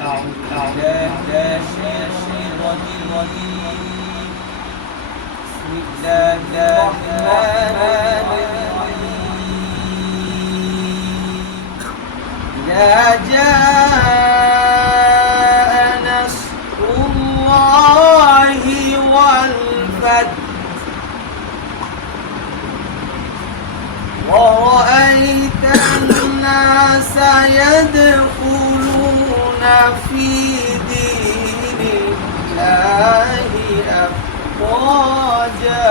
بالله من الشيطان الرجيم بسم الله الرحمن الرحيم إذا جاء نصر الله والفتح ورأيت الناس يدخلون في دين الله أفواجا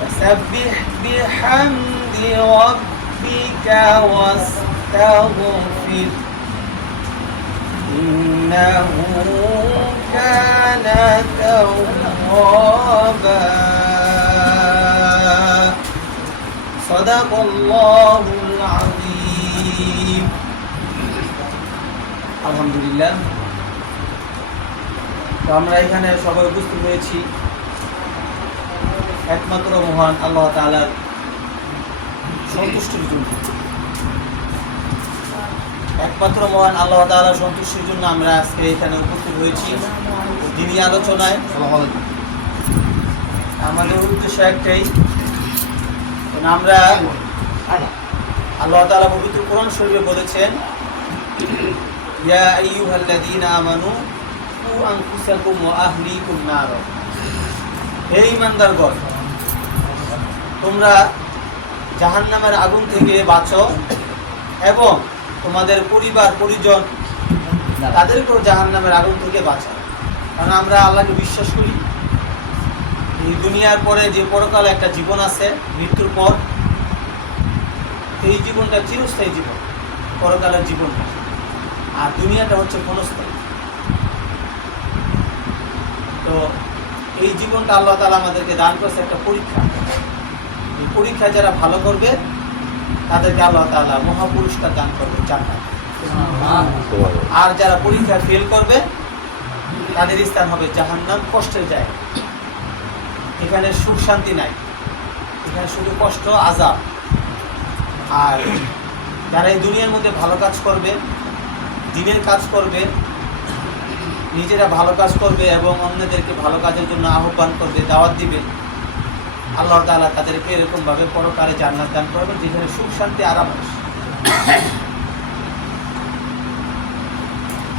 فسبح بحمد ربك واستغفر إنه كان توابا صدق الله العظيم আলহামদুলিল্লাহ। তো আমরা এখানে সবাই উপস্থিত হয়েছি একমাত্র মহান আল্লাহ তাআলার সন্তুষ্টির জন্য। একমাত্র মহান আল্লাহ তাআলার সন্তুষ্টির জন্য আমরা আজকে এখানে উপস্থিত হয়েছি দ্বীনি আলোচনায়। আমাদের উদ্দেশ্য একটাই, আমরা আল্লাহ তাআলা পবিত্র কোরআন শরীফে বলেছেন, ইয়া আইয়ুহাল্লাযীনা আমানু কু আনফুসাকুম ওয়া আহলিকুম নার। হে ঈমানদারগণ, তোমরা জাহান্নামের আগুন থেকে বাঁচো এবং তোমাদের পরিবার পরিজন তাদেরকেও জাহান্নামের আগুন থেকে বাঁচাও। কারণ আমরা আল্লাহকে বিশ্বাস করি, এই দুনিয়ার পরে যে পরকালে একটা জীবন আছে, মৃত্যুর পর এই জীবনটা চিরস্থায়ী জীবন, পরকালের জীবন, আর দুনিয়াটা হচ্ছে ক্ষণস্থায়ী। তো এই জীবনটা আল্লাহ তাআলা আমাদেরকে দান করেছে একটা পরীক্ষা। এই পরীক্ষা যারা ভালো করবে তাদেরকে আল্লাহ তাআলা মহা পুরস্কার দান করবে, জান্নাত। আর যারা পরীক্ষা ফেল করবে তাদের স্থান হবে জাহান্নাম, কষ্টের জায়গা। এখানে সুখ শান্তি নাই, এখানে শুধু কষ্ট, আযাব। আর যারা এই দুনিয়ার মধ্যে ভালো কাজ করবে, দ্বীনের কাজ করবে, নিজেরা ভালো কাজ করবে এবং অন্যদেরকে ভালো কাজের জন্য আহ্বান করবে, দাওয়াত দিবে, আল্লাহ তাআলা তাদেরকে এরকমভাবে পরকালে জান্নাত দান করবে, যেখানে সুখ শান্তি আরাম আছে।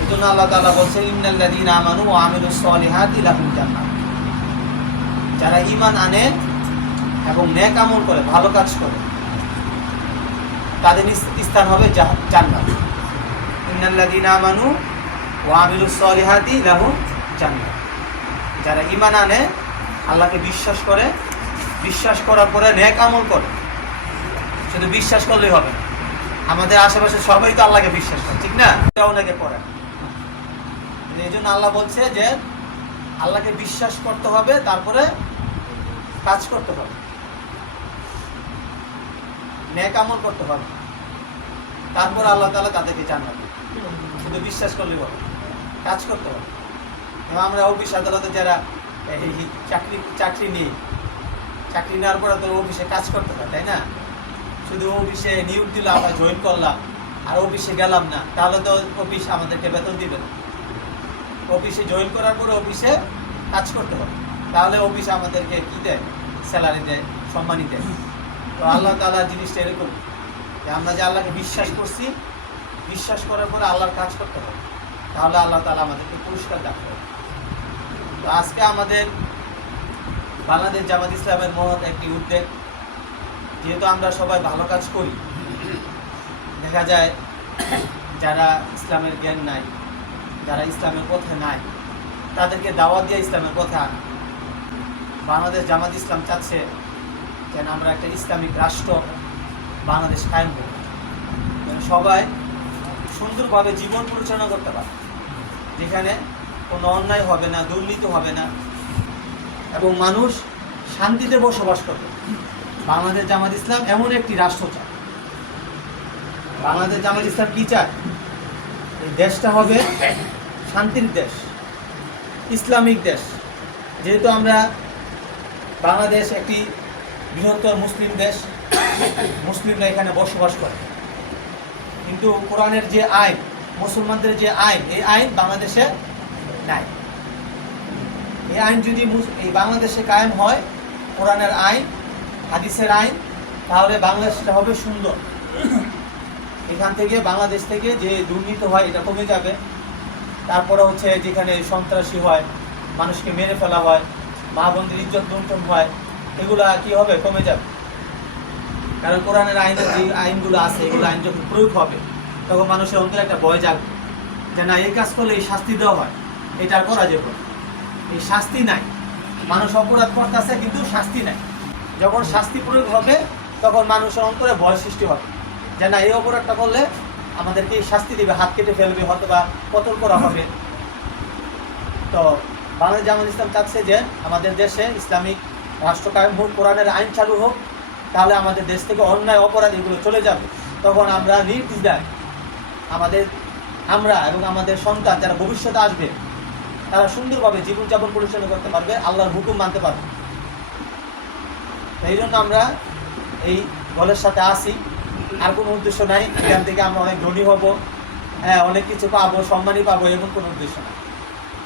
এই জন্য আল্লাহ তাআলা বলছেন, ইন্নাল্লাযীনা আমানু ওয়া আমিলুস সলিহাতি লাহুম জান্নাত। যারা ঈমান আনে এবং নেক আমল করে, ভালো কাজ করে, তাদের স্থান হবে জান্নাত। ইন্নাল্লাযীনা আমানু ওয়া আমিলুস সলিহাতি লাহুম জান্নাত। যারা ঈমান আনে, আল্লাহকে বিশ্বাস করে, বিশ্বাস করার পরে নেক আমল করে। শুধু বিশ্বাস করলেই হবে না, আমাদের আশেপাশে সবাই তো আল্লাহকে বিশ্বাস করে, ঠিক না? অনেকে করে। এই জন্য আল্লাহ বলছে যে আল্লাহকে বিশ্বাস করতে হবে, তারপরে কাজ করতে হবে, নেক আমল করতে হবে, তারপর আল্লাহ তাআলা তাদেরকে জান্নাত। শুধু বিশ্বাস করলেই হবে, কাজ করতে হবে। এবং আমরা অফিস আদালতে যারা চাকরি নিই, চাকরি নেওয়ার পরে তো অফিসে কাজ করতে হয়, তাই না? শুধু অফিসে নিয়োগ দিলাম, আমরা জয়েন করলাম আর অফিসে গেলাম না, তাহলে তো অফিস আমাদেরকে বেতন দিবে না। অফিসে জয়েন করার পরে অফিসে কাজ করতে হবে, তাহলে অফিস আমাদেরকে কী দেয়? স্যালারি দেয়, সম্মানী দেয়। তো আল্লাহ তাআলার জিনিসটা এরকম যে আমরা যে আল্লাহকে বিশ্বাস করছি, বিশ্বাস করার পরে আল্লাহর কাজ করতে হবে, তাহলে আল্লাহ তাআলা আমাদেরকে পুরস্কার দান করবে। তো আজকে আমাদের বাংলাদেশ জামাত ইসলামের মহৎ একটি উদ্যোগ, যেহেতু আমরা সবাই ভালো কাজ করি, দেখা যায় যারা ইসলামের জ্ঞান নাই, যারা ইসলামের পথে নাই, তাদেরকে দাওয়াত দিয়ে ইসলামের পথে আনে। বাংলাদেশ জামাত ইসলাম চাচ্ছে যেন আমরা একটা ইসলামিক রাষ্ট্র বাংলাদেশ কায়েম করি, যেন সবাই সুন্দরভাবে জীবন পরিচালনা করতে পারে, যেখানে কোনো অন্যায় হবে না, দুর্নীতি হবে না এবং মানুষ শান্তিতে বসবাস করবে। বাংলাদেশ জামাত ইসলাম এমন একটি রাষ্ট্র চায়। বাংলাদেশ জামাত ইসলাম কি চায়? এই দেশটা হবে শান্তির দেশ, ইসলামিক দেশ। যেহেতু আমরা বাংলাদেশ একটি বৃহত্তর মুসলিম দেশ, মুসলিমরা এখানে বসবাস করে, কিন্তু কোরআনের যে আইন, মুসলমানদের যে আইন, এই আইন বাংলাদেশে নাই। এই আইন যদি এই বাংলাদেশে কায়েম হয়, কোরআনের আইন, হাদিসের আইন, তাহলে বাংলাদেশটা হবে সুন্দর। এখান থেকে বাংলাদেশ থেকে যে দুর্নীতি হয় এটা কমে যাবে। তারপরে হচ্ছে যেখানে সন্ত্রাসী হয়, মানুষকে মেরে ফেলা হয়, মা বোনদের ইজ্জত লুণ্ঠন হয়, এগুলা কি হবে? কমে যাবে। কারণ কোরআনের আইনের যে আইনগুলো আছে, এগুলো আইন যখন প্রয়োগ হবে তখন মানুষের অন্তরে একটা ভয় জাগবে যে না, এই কাজ করলে এই শাস্তি দেওয়া হয়, এটা আর করা যাবে না। এই শাস্তি নাই, মানুষ অপরাধ করতেছে কিন্তু শাস্তি নাই। যখন শাস্তি প্রয়োগ হবে তখন মানুষের অন্তরে ভয় সৃষ্টি হবে যে না, এই অপরাধটা করলে আমাদেরকে শাস্তি দেবে, হাত কেটে ফেলবে, হয়তো বা কতল করা হবে। তো বাংলাদেশ জামায়াত ইসলাম চাচ্ছে যে আমাদের দেশে ইসলামিক রাষ্ট্র কায়েম হোক, কোরআনের আইন চালু হোক, তাহলে আমাদের দেশ থেকে অন্যায় অপরাধ এগুলো চলে যাবে। তখন আমরা নির্দ্বিধায় আমরা এবং আমাদের সন্তান যারা ভবিষ্যতে আসবে তারা সুন্দরভাবে জীবনযাপন পরিচালনা করতে পারবে, আল্লাহর হুকুম মানতে পারবে। এই জন্য আমরা এই দলের সাথে আসি, আর কোনো উদ্দেশ্য নাই এখান থেকে আমরা অনেক ধনী হব, হ্যাঁ অনেক কিছু পাবো, সম্মানই পাবো, এমন কোনো উদ্দেশ্য নাই।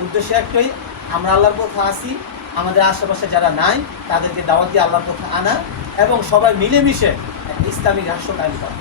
উদ্দেশ্য একটাই, আমরা আল্লাহর পথে আসি, আমাদের আশেপাশে যারা নাই তাদেরকে দাওয়াত দিয়ে আল্লাহর পথে আনা এবং সবাই মিলেমিশে ইসলামিক রাষ্ট্র কায়েম করা।